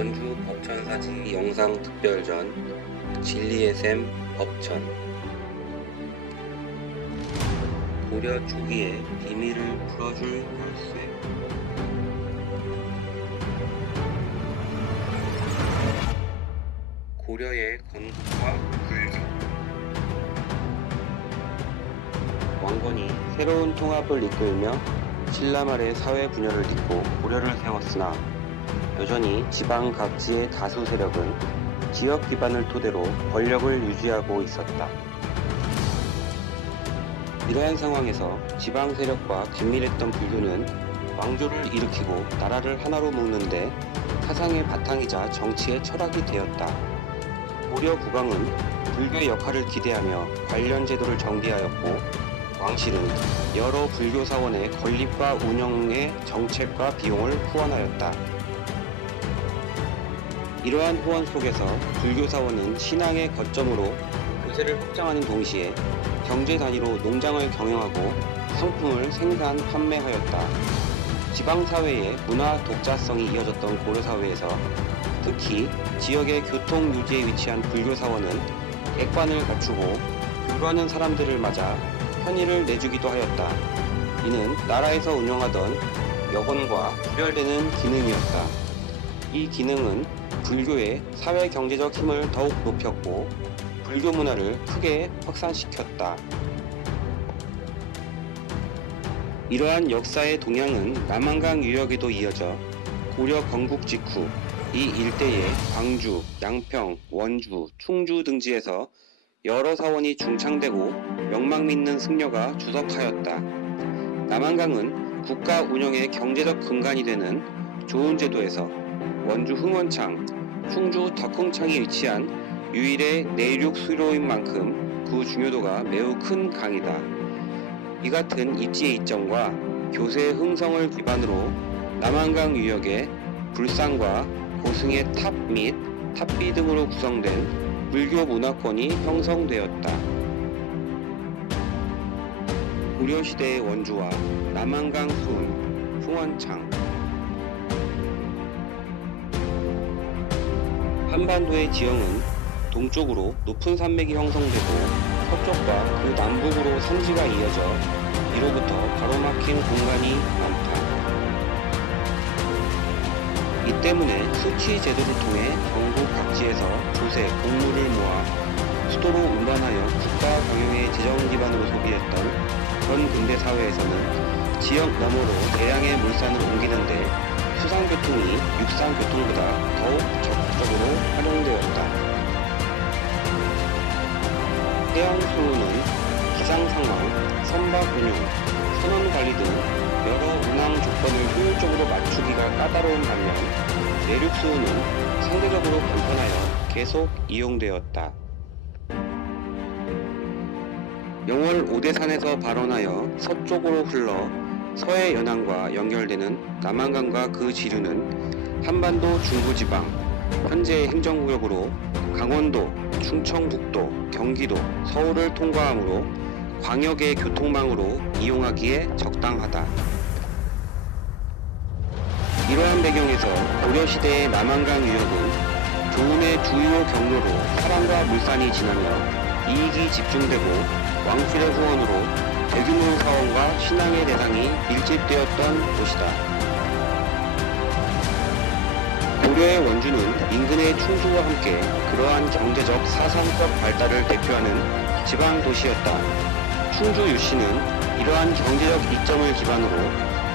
원주 법천사지 영상 특별전 진리의 샘 법천. 고려 초기의 비밀을 풀어줄 열쇠. 고려의 건국과 불교. 왕건이 새로운 통합을 이끌며 신라 말의 사회 분열을 딛고 고려를 세웠으나 여전히 지방 각지의 다수 세력은 지역 기반을 토대로 권력을 유지하고 있었다. 이러한 상황에서 지방 세력과 긴밀했던 불교는 왕조를 일으키고 나라를 하나로 묶는데 사상의 바탕이자 정치의 철학이 되었다. 고려 국왕은 불교의 역할을 기대하며 관련 제도를 정비하였고, 왕실은 여러 불교 사원의 건립과 운영의 정책과 비용을 후원하였다. 이러한 후원 속에서 불교 사원은 신앙의 거점으로 교세를 확장하는 동시에 경제 단위로 농장을 경영하고 상품을 생산, 판매하였다. 지방사회의 문화 독자성이 이어졌던 고려사회에서 특히 지역의 교통 유지에 위치한 불교 사원은 객관을 갖추고 교류하는 사람들을 맞아 편의를 내주기도 하였다. 이는 나라에서 운영하던 여건과 구별되는 기능이었다. 이 기능은 불교의 사회 경제적 힘을 더욱 높였고 불교 문화를 크게 확산시켰다. 이러한 역사의 동향은 남한강 유역에도 이어져 고려 건국 직후 이 일대의 광주, 양평, 원주, 충주 등지에서 여러 사원이 중창되고 명망있는 승려가 주석하였다. 남한강은 국가 운영의 경제적 근간이 되는 좋은 제도에서 원주 흥원창, 충주 덕흥창이 위치한 유일의 내륙 수로인 만큼 그 중요도가 매우 큰 강이다. 이 같은 입지의 이점과 교세의 흥성을 기반으로 남한강 유역의 불상과 고승의 탑 및 탑비 등으로 구성된 불교 문화권이 형성되었다. 고려시대의 원주와 남한강 수은, 흥원창. 한반도의 지형은 동쪽으로 높은 산맥이 형성되고 서쪽과 그 남북으로 산지가 이어져 이로부터 가로막힌 공간이 많다. 이 때문에 수치 제도를 통해 전국 각지에서 조세, 공물을 모아 수도로 운반하여 국가 경영의 재정 기반으로 소비했던 전 근대 사회에서는 지역 너머로 대량의 물산을 옮기는데 수상교통이 육상교통보다 더욱 적극적으로 활용되었다. 해양수로는 기상상황, 선박운용, 선원관리 등 여러 운항 조건을 효율적으로 맞추기가 까다로운 반면 내륙수로는 상대적으로 간편하여 계속 이용되었다. 영월 오대산에서 발원하여 서쪽으로 흘러 서해 연안과 연결되는 남한강과 그 지류는 한반도 중부지방, 현재의 행정구역으로 강원도, 충청북도, 경기도, 서울을 통과하므로 광역의 교통망으로 이용하기에 적당하다. 이러한 배경에서 고려시대의 남한강 유역은 조은의 주요 경로로 사람과 물산이 지나며 이익이 집중되고 왕실의 후원으로 대규모 사원과 신앙의 대상이 밀집되었던 곳이다. 고려의 원주는 인근의 충주와 함께 그러한 경제적 사상적 발달을 대표하는 지방 도시였다. 충주 유씨는 이러한 경제적 이점을 기반으로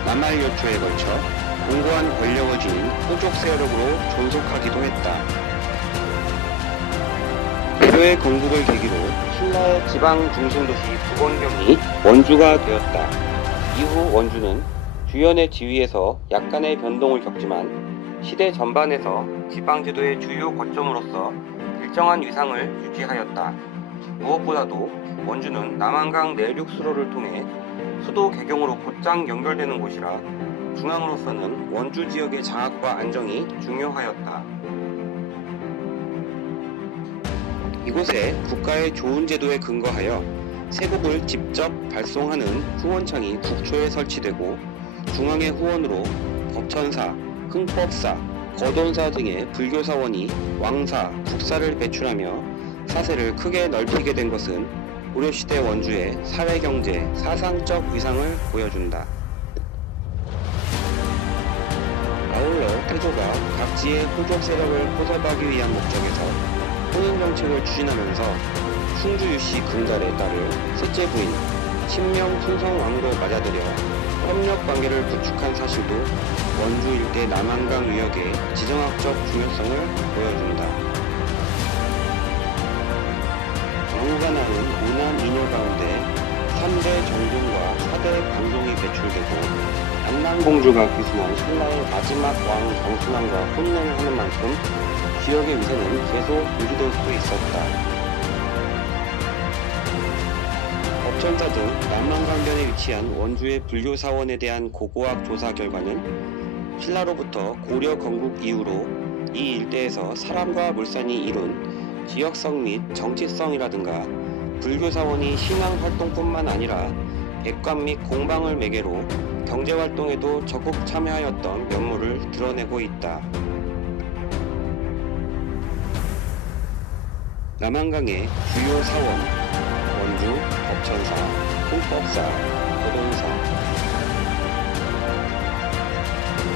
남할여초에 걸쳐 공고한 권력을 지닌 호족 세력으로 존속하기도 했다. 고려의 건국을 계기로 신라의 지방 중심도시 부건경이 원주가 되었다. 이후 원주는 주연의 지위에서 약간의 변동을 겪지만 시대 전반에서 지방제도의 주요 거점으로서 일정한 위상을 유지하였다. 무엇보다도 원주는 남한강 내륙 수로를 통해 수도 개경으로 곧장 연결되는 곳이라 중앙으로서는 원주 지역의 장악과 안정이 중요하였다. 이곳에 국가의 좋은 제도에 근거하여 세곡을 직접 발송하는 후원창이 국초에 설치되고 중앙의 후원으로 법천사, 흥법사, 거돈사 등의 불교 사원이 왕사, 국사를 배출하며 사세를 크게 넓히게 된 것은 고려시대 원주의 사회경제, 사상적 위상을 보여준다. 아울러 태조가 각지의 호족 세력을 포섭하기 위한 목적에서 혼인정책을 추진하면서 충주 유씨 금달에 따를 셋째 부인 신명 순성왕으로 맞아들여 협력관계를 구축한 사실도 원주 일대 남한강 유역의 지정학적 중요성을 보여준다. 왕후가 낳은 5남 2녀 가운데 3대 정종과 4대 광종이 배출되고 안남공주가 귀순한 신라의 마지막 왕 정순왕과 혼인을 하는 만큼 지역의 위세는 계속 유지될 수 있었다. 법천사 등 남한강변에 위치한 원주의 불교 사원에 대한 고고학 조사 결과는 신라로부터 고려 건국 이후로 이 일대에서 사람과 물산이 이룬 지역성 및 정치성이라든가 불교 사원이 신앙 활동뿐만 아니라 백관 및 공방을 매개로 경제활동에도 적극 참여하였던 면모를 드러내고 있다. 남한강의 주요 사원, 원주, 법천사, 홍법사, 거돈사.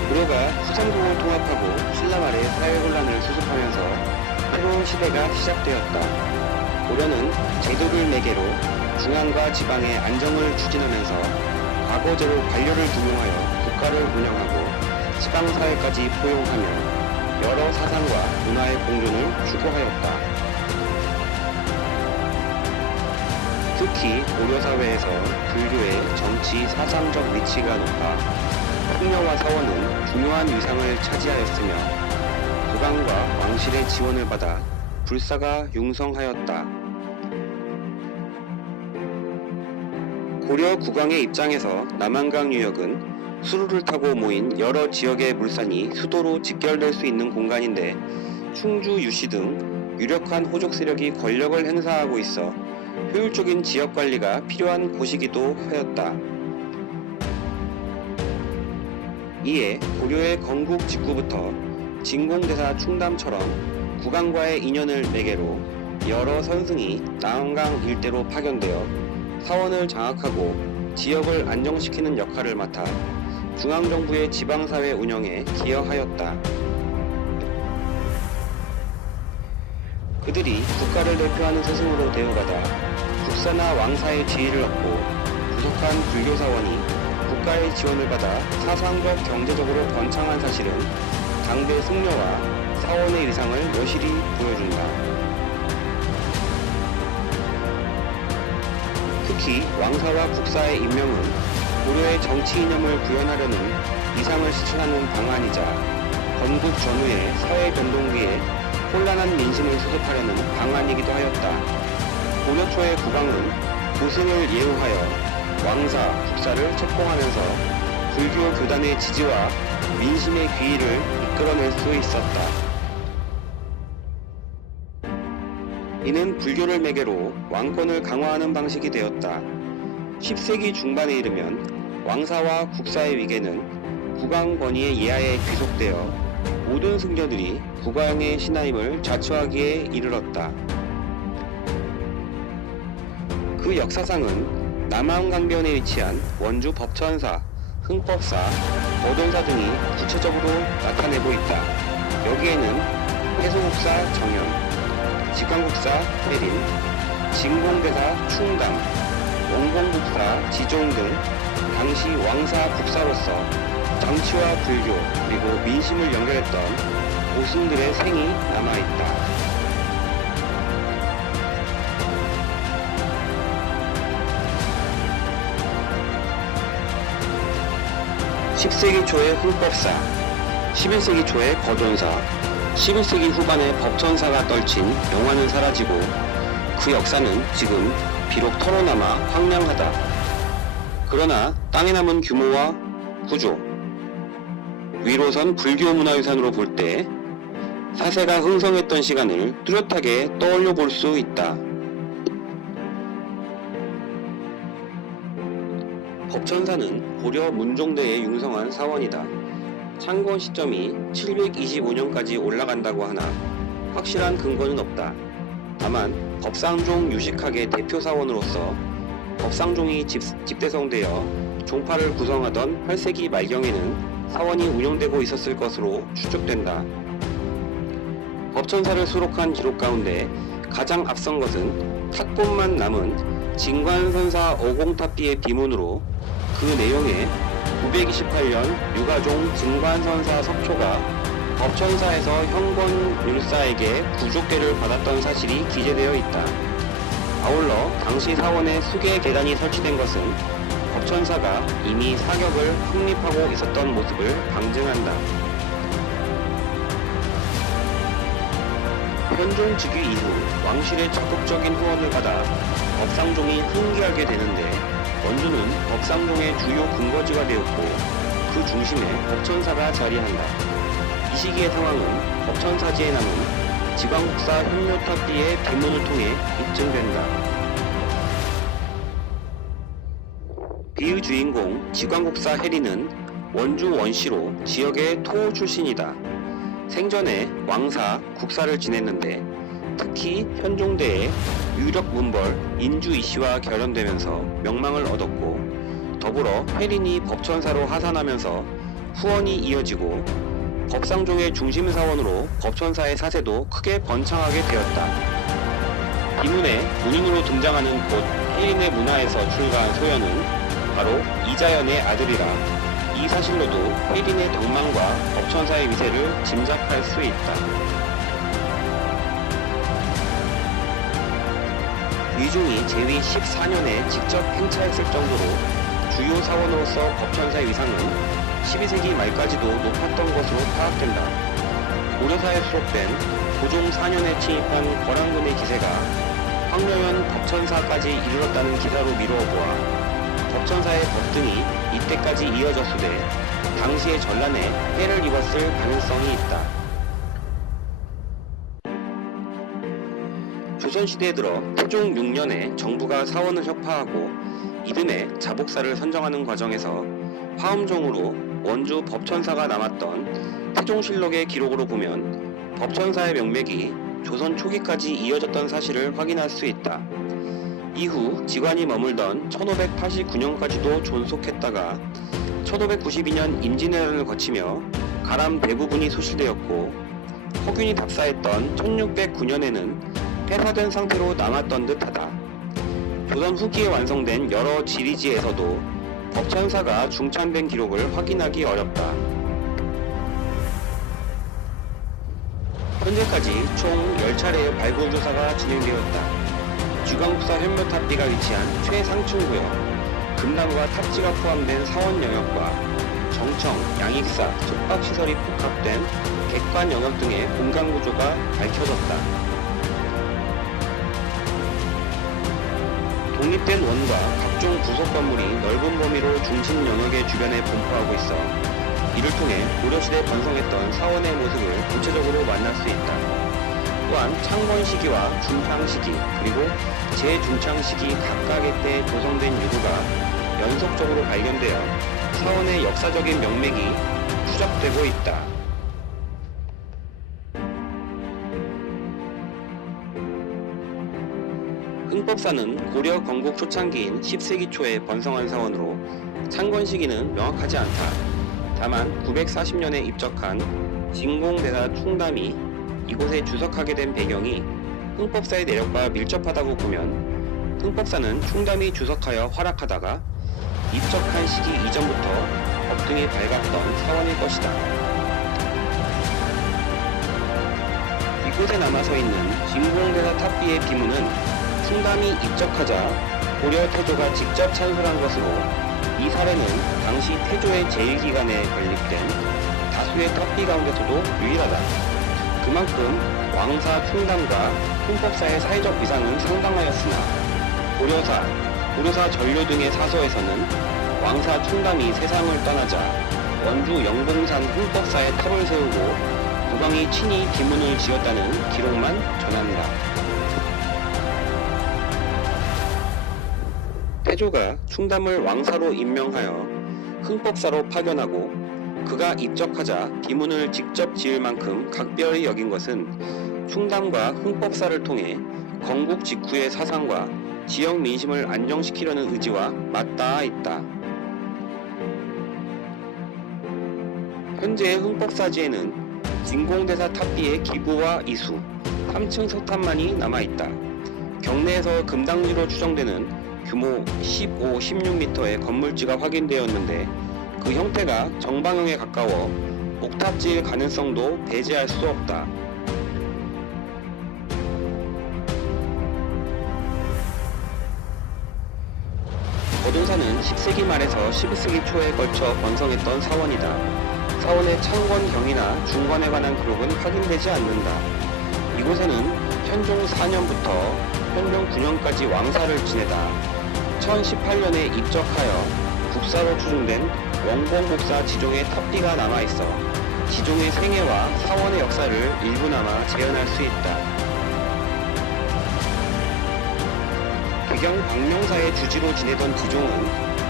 고려가 후삼국을 통합하고 신라 말의 사회혼란을 수습하면서 새로운 시대가 시작되었다. 고려는 제도를 매개로 중앙과 지방의 안정을 추진하면서 과거제로 관료를 등용하여 국가를 운영하고 지방사회까지 포용하며 여러 사상과 문화의 공존을 추구하였다. 특히 고려사회에서 불교의 정치 사상적 위치가 높아 풍녀와 사원은 중요한 위상을 차지하였으며 국왕과 왕실의 지원을 받아 불사가 융성하였다. 고려 국왕의 입장에서 남한강 유역은 수루를 타고 모인 여러 지역의 물산이 수도로 직결될 수 있는 공간인데 충주, 유씨 등 유력한 호족 세력이 권력을 행사하고 있어 효율적인 지역관리가 필요한 곳이기도 하였다. 이에 고려의 건국 직후부터 진공대사 충담처럼 국왕과의 인연을 매개로 여러 선승이 남한강 일대로 파견되어 사원을 장악하고 지역을 안정시키는 역할을 맡아 중앙정부의 지방사회 운영에 기여하였다. 그들이 국가를 대표하는 스승으로 대우받아 국사나 왕사의 지위를 얻고 부속한 불교사원이 국가의 지원을 받아 사상적 경제적으로 번창한 사실은 당대 승려와 사원의 위상을 여실히 보여준다. 특히 왕사와 국사의 임명은 고려의 정치 이념을 구현하려는 이상을 실천하는 방안이자 건국 전후의 사회 변동기에 혼란한 민심을 수습하려는 방안이기도 하였다. 고려 초의 국왕은 고승을 예우하여 왕사, 국사를 책봉하면서 불교 교단의 지지와 민심의 귀의를 이끌어낼 수 있었다. 이는 불교를 매개로 왕권을 강화하는 방식이 되었다. 10세기 중반에 이르면 왕사와 국사의 위계는 국왕 권위의 예하에 귀속되어 모든 승려들이 국왕의 신하임을 자처하기에 이르렀다. 그 역사상은 남한강변에 위치한 원주 법천사, 흥법사, 거돈사 등이 구체적으로 나타내고 있다. 여기에는 해소국사 정현, 직관국사 해림, 진공대사 충담, 원공국사 지종 등 당시 왕사 국사로서 정치와 불교 그리고 민심을 연결했던 고승들의 생이 남아있다. 10세기 초의 흥법사, 11세기 초의 거돈사, 11세기 후반에 법천사가 떨친 영화는 사라지고 그 역사는 지금 비록 털어남아 황량하다. 그러나 땅에 남은 규모와 구조, 위로선 불교 문화유산으로 볼 때 사세가 흥성했던 시간을 뚜렷하게 떠올려 볼 수 있다. 법천사는 고려 문종대에 융성한 사원이다. 창건 시점이 725년까지 올라간다고 하나 확실한 근거는 없다. 다만 법상종 유식학의 대표 사원으로서 법상종이 집대성되어 종파를 구성하던 8세기 말경에는 사원이 운영되고 있었을 것으로 추측된다. 법천사를 수록한 기록 가운데 가장 앞선 것은 탁본만 남은 진관선사 어공탑비의 비문으로 그 내용에 928년 유가종 진관선사 석초가 법천사에서 현권율사에게 부족대를 받았던 사실이 기재되어 있다. 아울러 당시 사원에 수계 계단이 설치된 것은 법천사가 이미 사격을 확립하고 있었던 모습을 방증한다. 현종 즉위 이후 왕실의 적극적인 후원을 받아 법상종이 흥기하게 되는데 원주는 법상종의 주요 근거지가 되었고 그 중심에 법천사가 자리한다. 이 시기의 상황은 법천사지에 남은 지광국사 현묘탑비의 비문을 통해 입증된다. 비의 주인공 지광국사 해리는 원주 원시로 지역의 토 출신이다. 생전에 왕사, 국사를 지냈는데 특히 현종대의 유력 문벌 인주 이씨와 결연되면서 명망을 얻었고 더불어 해린이 법천사로 하산하면서 후원이 이어지고 법상종의 중심사원으로 법천사의 사세도 크게 번창하게 되었다. 비문에 문인으로 등장하는 곧 해린의 문화에서 출가한 소연은 바로 이자연의 아들이라 이 사실로도 해린의 덕망과 법천사의 위세를 짐작할 수 있다. 위중이 제위 14년에 직접 행차했을 정도로 주요 사원으로서 법천사의 위상은 12세기 말까지도 높았던 것으로 파악된다. 고려사에 수록된 고종 4년에 침입한 거란군의 기세가 황려현 법천사까지 이르렀다는 기사로 미루어 보아 법천사의 법등이 이때까지 이어졌으되 당시의 전란에 해를 입었을 가능성이 있다. 조선시대에 들어 태종 6년에 정부가 사원을 혁파하고 이듬해 자복사를 선정하는 과정에서 화엄종으로 원주 법천사가 남았던 태종실록의 기록으로 보면 법천사의 명맥이 조선 초기까지 이어졌던 사실을 확인할 수 있다. 이후 지관이 머물던 1589년까지도 존속했다가 1592년 임진왜란을 거치며 가람 대부분이 소실되었고 허균이 답사했던 1609년에는 폐사된 상태로 남았던 듯하다. 조선 후기에 완성된 여러 지리지에서도 법천사가 중찬된 기록을 확인하기 어렵다. 현재까지 총 10차례의 발굴 조사가 진행되었다. 지광국사 현묘탑비가 위치한 최상층 구역, 금남과 탑지가 포함된 사원 영역과 정청, 양익사, 숙박시설이 복합된 객관 영역 등의 공간 구조가 밝혀졌다. 독립된 원과 각종 부속 건물이 넓은 범위로 중심 영역의 주변에 분포하고 있어 이를 통해 고려시대 번성했던 사원의 모습을 구체적으로 만날 수 있다. 또한 창건 시기와 중창 시기 그리고 재중창 시기 각각의 때에 조성된 유구가 연속적으로 발견되어 사원의 역사적인 명맥이 추적되고 있다. 흥법사는 고려 건국 초창기인 10세기 초에 번성한 사원으로 창건 시기는 명확하지 않다. 다만 940년에 입적한 진공대사 충담이 이곳에 주석하게 된 배경이 흥법사의 내력과 밀접하다고 보면 흥법사는 충담이 주석하여 활약하다가 입적한 시기 이전부터 법등이 밝았던 사원일 것이다. 이곳에 남아서 있는 진공대사 탑비의 비문은 충담이 입적하자 고려 태조가 직접 찬술한 것으로 이 사례는 당시 태조의 제일기간에 건립된 다수의 탑비 가운데서도 유일하다. 그만큼 왕사 충담과 흥법사의 사회적 위상은 상당하였으나 고려사 전료 등의 사서에서는 왕사 충담이 세상을 떠나자 원주 영봉산 흥법사에 탑을 세우고 국왕이 친히 비문을 지었다는 기록만 전한다. 태조가 충담을 왕사로 임명하여 흥법사로 파견하고 그가 입적하자 비문을 직접 지을 만큼 각별히 여긴 것은 충담과 흥법사를 통해 건국 직후의 사상과 지역 민심을 안정시키려는 의지와 맞닿아 있다. 현재의 흥법사지에는 진공대사 탑비의 기부와 이수, 3층 석탑만이 남아있다. 경내에서 금당지로 추정되는 규모 15, 16m의 건물지가 확인되었는데 그 형태가 정방형에 가까워 옥탑지일 가능성도 배제할 수 없다. 거둔사는 10세기 말에서 11세기 초에 걸쳐 번성했던 사원이다. 사원의 창건경이나 중건에 관한 기록은 확인되지 않는다. 이곳에는 현종 4년부터 현종 9년까지 왕사를 지내다 1018년에 입적하여 국사로 추정된 원공복사 지종의 탑비가 남아있어 지종의 생애와 사원의 역사를 일부나마 재현할 수 있다. 개경 광명사의 주지로 지내던 지종은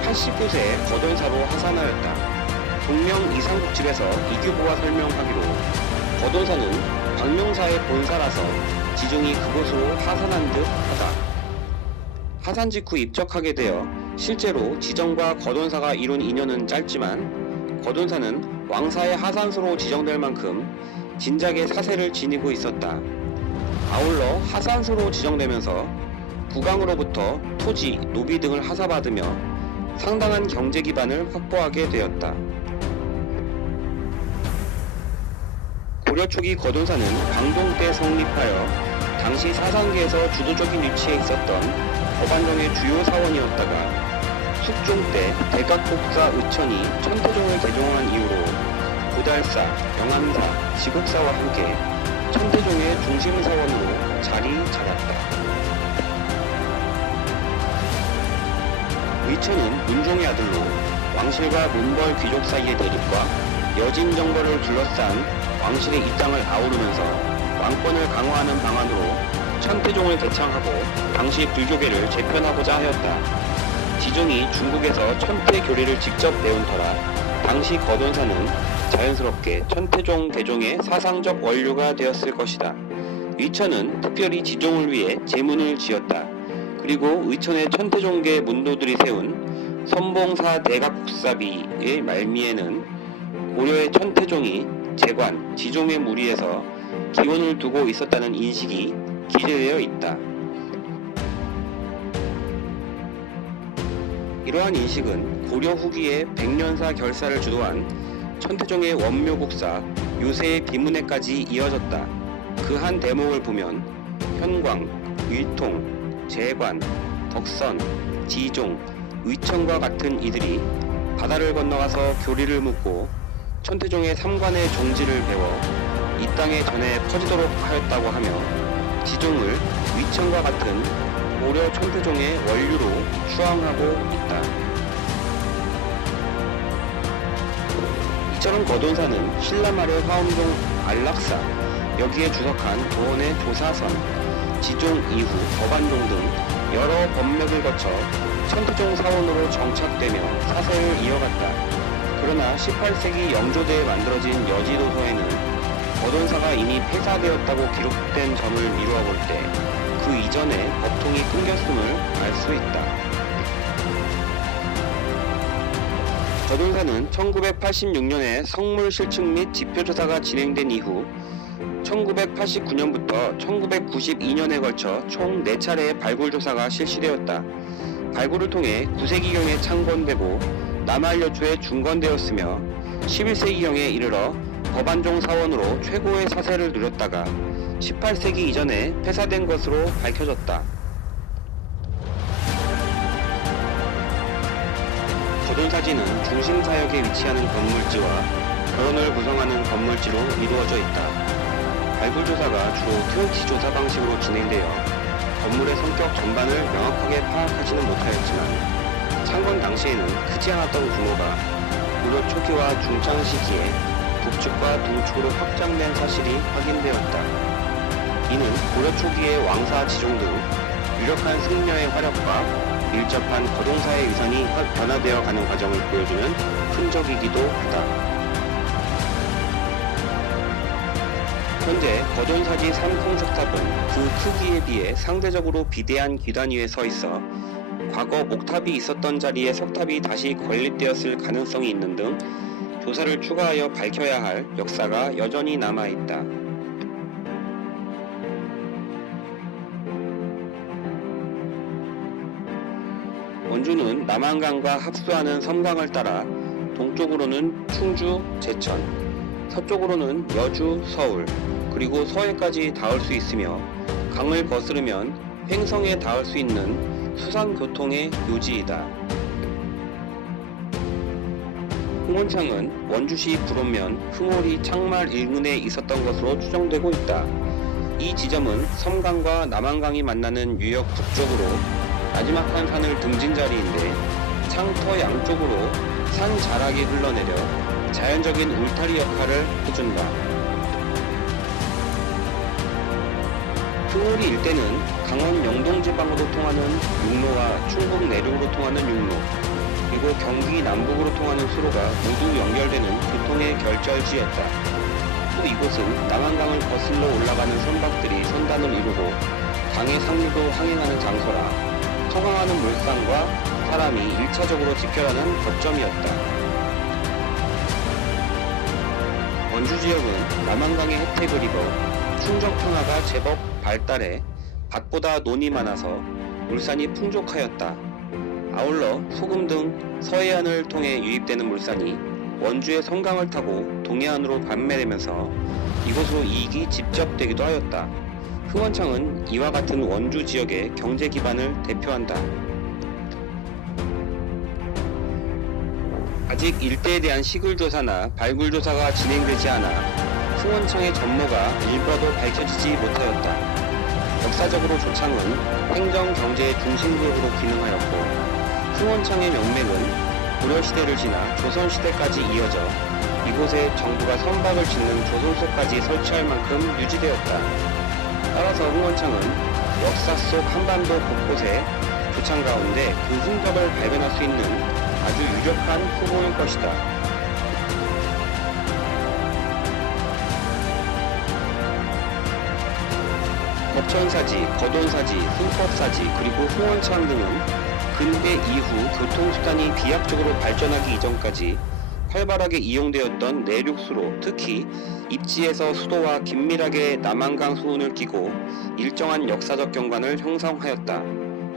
89세에 거돈사로 하산하였다. 동명 이상국집에서 이규보가 설명하기로 거돈사는 광명사의 본사라서 지종이 그곳으로 하산한 듯 하다. 하산 직후 입적하게 되어 실제로 지정과 거돈사가 이룬 인연은 짧지만 거돈사는 왕사의 하산소로 지정될 만큼 진작에 사세를 지니고 있었다. 아울러 하산소로 지정되면서 국왕으로부터 토지, 노비 등을 하사받으며 상당한 경제 기반을 확보하게 되었다. 고려 초기 거돈사는 광동 때 성립하여 당시 사상계에서 주도적인 위치에 있었던 법안정의 주요 사원이었다가 숙종 때 대각복사 의천이 천태종을 개종한 이후로 고달사, 영암사, 지곡사와 함께 천태종의 중심 사원으로 자리 잡았다. 의천은 문종의 아들로 왕실과 문벌 귀족 사이의 대립과 여진 정벌을 둘러싼 왕실의 입장을 아우르면서 왕권을 강화하는 방안으로 천태종을 대창하고 당시 불교계를 재편하고자 하였다. 지종이 중국에서 천태 교리를 직접 배운 터라 당시 거돈사는 자연스럽게 천태종 대종의 사상적 원류가 되었을 것이다. 의천은 특별히 지종을 위해 제문을 지었다. 그리고 의천의 천태종계 문도들이 세운 선봉사 대각국사비의 말미에는 고려의 천태종이 재관, 지종의 무리에서 기원을 두고 있었다는 인식이 기재되어 있다. 이러한 인식은 고려 후기에 백년사 결사를 주도한 천태종의 원묘국사 요새의 비문에까지 이어졌다. 그 한 대목을 보면 현광, 의통, 재관, 덕선, 지종, 의천과 같은 이들이 바다를 건너가서 교리를 묻고 천태종의 삼관의 종지를 배워 이 땅에 전해 퍼지도록 하였다고 하며 지종을 의천과 같은 고려 천태종의 원류로 추앙하고 있다. 이처럼 거돈사는 신라말의 화엄종 안락사, 여기에 주석한 도원의 조사선, 지종 이후 법안종 등 여러 법맥을 거쳐 천태종 사원으로 정착되며 사세를 이어갔다. 그러나 18세기 영조대에 만들어진 여지도서에는 거돈사가 이미 폐사되었다고 기록된 점을 미루어 볼 때 그 이전에 법통이 끊겼음을 알 수 있다. 거돈사는 1986년에 성물 실측 및 지표조사가 진행된 이후 1989년부터 1992년에 걸쳐 총 4차례의 발굴조사가 실시되었다. 발굴을 통해 9세기경에 창건되고 남한여초에 중건되었으며 11세기경에 이르러 법안종 사원으로 최고의 사세를 누렸다가 18세기 이전에 폐사된 것으로 밝혀졌다. 거돈사지는 중심사역에 위치하는 건물지와 결혼을 구성하는 건물지로 이루어져 있다. 발굴조사가 주로 TOT 조사 방식으로 진행되어 건물의 성격 전반을 명확하게 파악하지는 못하였지만 창건 당시에는 크지 않았던 규모가 고려 초기와 중창 시기에 북측과 동쪽으로 확장된 사실이 확인되었다. 이는 고려 초기의 왕사 지종 등 유력한 승려의 활약과 밀접한 거동사의 위상이 변화되어 가는 과정을 보여주는 흔적이기도 하다. 현재 거돈사지 삼풍석탑은 그 크기에 비해 상대적으로 비대한 기단 위에 서 있어 과거 목탑이 있었던 자리에 석탑이 다시 건립되었을 가능성이 있는 등 조사를 추가하여 밝혀야 할 역사가 여전히 남아있다. 원주는 남한강과 합수하는 섬강을 따라 동쪽으로는 충주, 제천, 서쪽으로는 여주, 서울, 그리고 서해까지 닿을 수 있으며 강을 거스르면 횡성에 닿을 수 있는 수산교통의 요지이다. 흥원창은 원주시 불원면 흥월이 창말 인근에 있었던 것으로 추정되고 있다. 이 지점은 섬강과 남한강이 만나는 유역 북쪽으로 나지막한 산을 등진 자리인데 창터 양쪽으로 산 자락이 흘러내려 자연적인 울타리 역할을 해준다. 흥월이 일대는 강원 영동지방으로 통하는 육로와 충북 내륙으로 통하는 육로, 그리고 경기 남북으로 통하는 수로가 모두 연결되는 교통의 결절지였다. 또 이곳은 남한강을 거슬러 올라가는 선박들이 선단을 이루고 강의 상류도 항행하는 장소라 서강하는 물상과 사람이 1차적으로 직결하는 거점이었다. 원주 지역은 남한강의 혜택을 입어 충정 평화가 제법 발달해 밭보다 논이 많아서 물산이 풍족하였다. 아울러 소금 등 서해안을 통해 유입되는 물산이 원주의 섬강을 타고 동해안으로 판매되면서 이곳으로 이익이 집접되기도 하였다. 흥원창은 이와 같은 원주 지역의 경제 기반을 대표한다. 아직 일대에 대한 시굴조사나 발굴조사가 진행되지 않아 흥원창의 전모가 일부라도 밝혀지지 못하였다. 역사적으로 조창은 행정 경제의 중심구역으로 기능하였고 흥원창의 명맥은 고려시대를 지나 조선시대까지 이어져 이곳에 정부가 선박을 짓는 조선소까지 설치할 만큼 유지되었다. 따라서 흥원창은 역사 속 한반도 곳곳에 조창 가운데 그 흔적을 발견할 수 있는 아주 유력한 후보일 것이다. 법천사지, 거돈사지, 흥법사지, 그리고 흥원창 등은 근대 이후 교통수단이 비약적으로 발전하기 이전까지 활발하게 이용되었던 내륙수로, 특히 입지에서 수도와 긴밀하게 남한강 수운을 끼고 일정한 역사적 경관을 형성하였다.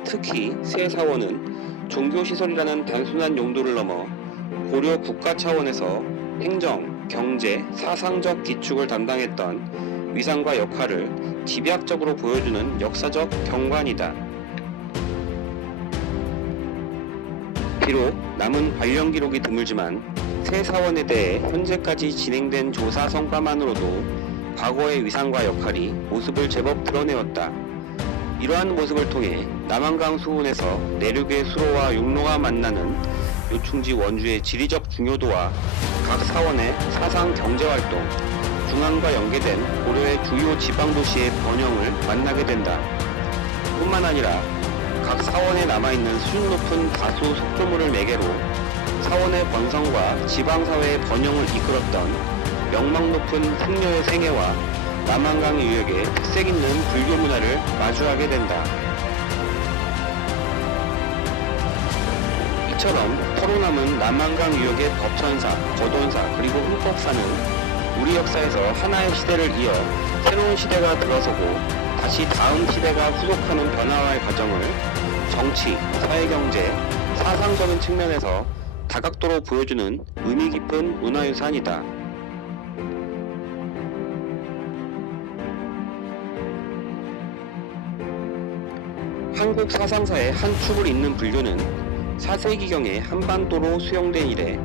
특히 세사원은 종교시설이라는 단순한 용도를 넘어 고려 국가 차원에서 행정, 경제, 사상적 기축을 담당했던 위상과 역할을 집약적으로 보여주는 역사적 경관이다. 비록 남은 관련 기록이 드물지만 세사원에 대해 현재까지 진행된 조사 성과만으로도 과거의 위상과 역할이 모습을 제법 드러내었다. 이러한 모습을 통해 남한강 수운에서 내륙의 수로와 육로가 만나는 요충지 원주의 지리적 중요도와 각 사원의 사상 경제활동, 중앙과 연계된 고려의 주요 지방도시의 번영을 만나게 된다. 뿐만 아니라 각 사원에 남아있는 수준 높은 다수 속조물을 매개로 사원의 번성과 지방사회의 번영을 이끌었던 명망 높은 승려의 생애와 남한강 유역의 특색 있는 불교 문화를 마주하게 된다. 이처럼 서로 남은 남한강 유역의 법천사, 거돈사, 그리고 흥법사는 우리 역사에서 하나의 시대를 이어 새로운 시대가 들어서고 다시 다음 시대가 후속하는 변화와의 과정을 정치, 사회경제, 사상적인 측면에서 다각도로 보여주는 의미 깊은 문화유산이다. 한국 사상사의 한 축을 잇는 불교는 4세기경에 한반도로 수용된 이래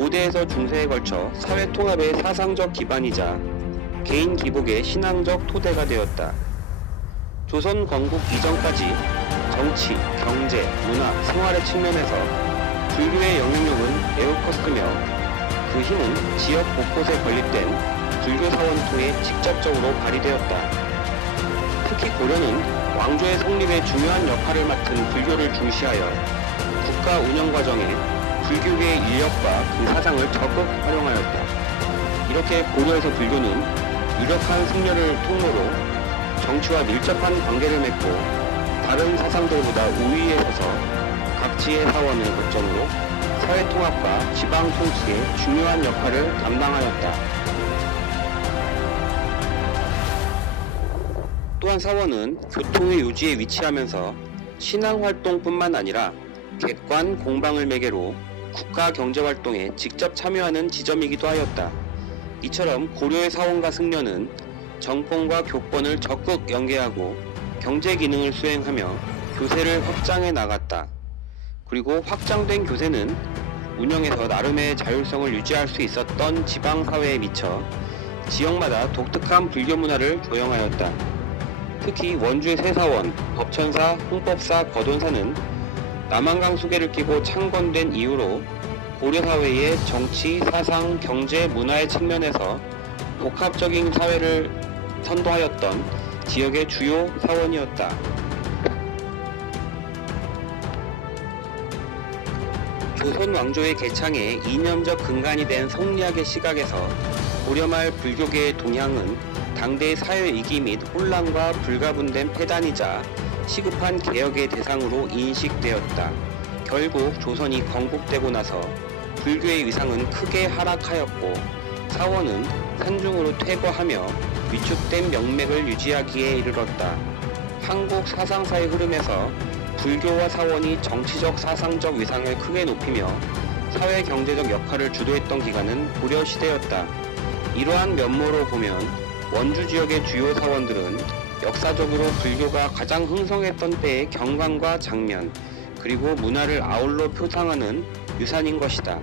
고대에서 중세에 걸쳐 사회통합의 사상적 기반이자 개인 기복의 신앙적 토대가 되었다. 조선 건국 이전까지 정치, 경제, 문화, 생활의 측면에서 불교의 영향력은 매우 컸으며 그 힘은 지역 곳곳에 건립된 불교 사원을 통해 직접적으로 발휘되었다. 특히 고려는 왕조의 성립에 중요한 역할을 맡은 불교를 중시하여 국가 운영 과정에 불교계의 인력과 그 사상을 적극 활용하였다. 이렇게 고려에서 불교는 유력한 승려를 통로로 정치와 밀접한 관계를 맺고 다른 사상들보다 우위에 서서 각지의 사원을 거점으로 사회 통합과 지방 통치에 중요한 역할을 담당하였다. 또한 사원은 교통의 요지에 위치하면서 신앙활동뿐만 아니라 객관 공방을 매개로 국가 경제활동에 직접 참여하는 지점이기도 하였다. 이처럼 고려의 사원과 승려는 정권과 교권을 적극 연계하고 경제 기능을 수행하며 교세를 확장해 나갔다. 그리고 확장된 교세는 운영에서 나름의 자율성을 유지할 수 있었던 지방사회에 미쳐 지역마다 독특한 불교 문화를 조성하였다. 특히 원주의 세사원, 법천사, 홍법사, 거돈사는 남한강 수계를 끼고 창건된 이후로 고려사회의 정치, 사상, 경제, 문화의 측면에서 복합적인 사회를 선도하였던 지역의 주요 사원이었다. 조선 왕조의 개창에 이념적 근간이 된 성리학의 시각에서 고려말 불교계의 동향은 당대의 사회위기 및 혼란과 불가분된 폐단이자 시급한 개혁의 대상으로 인식되었다. 결국 조선이 건국되고 나서 불교의 위상은 크게 하락하였고 사원은 산중으로 퇴거하며 위축된 명맥을 유지하기에 이르렀다. 한국 사상사의 흐름에서 불교와 사원이 정치적 사상적 위상을 크게 높이며 사회 경제적 역할을 주도했던 기간은 고려시대였다. 이러한 면모로 보면 원주 지역의 주요 사원들은 역사적으로 불교가 가장 흥성했던 때의 경관과 장면, 그리고 문화를 아울러 표상하는 유산인 것이다.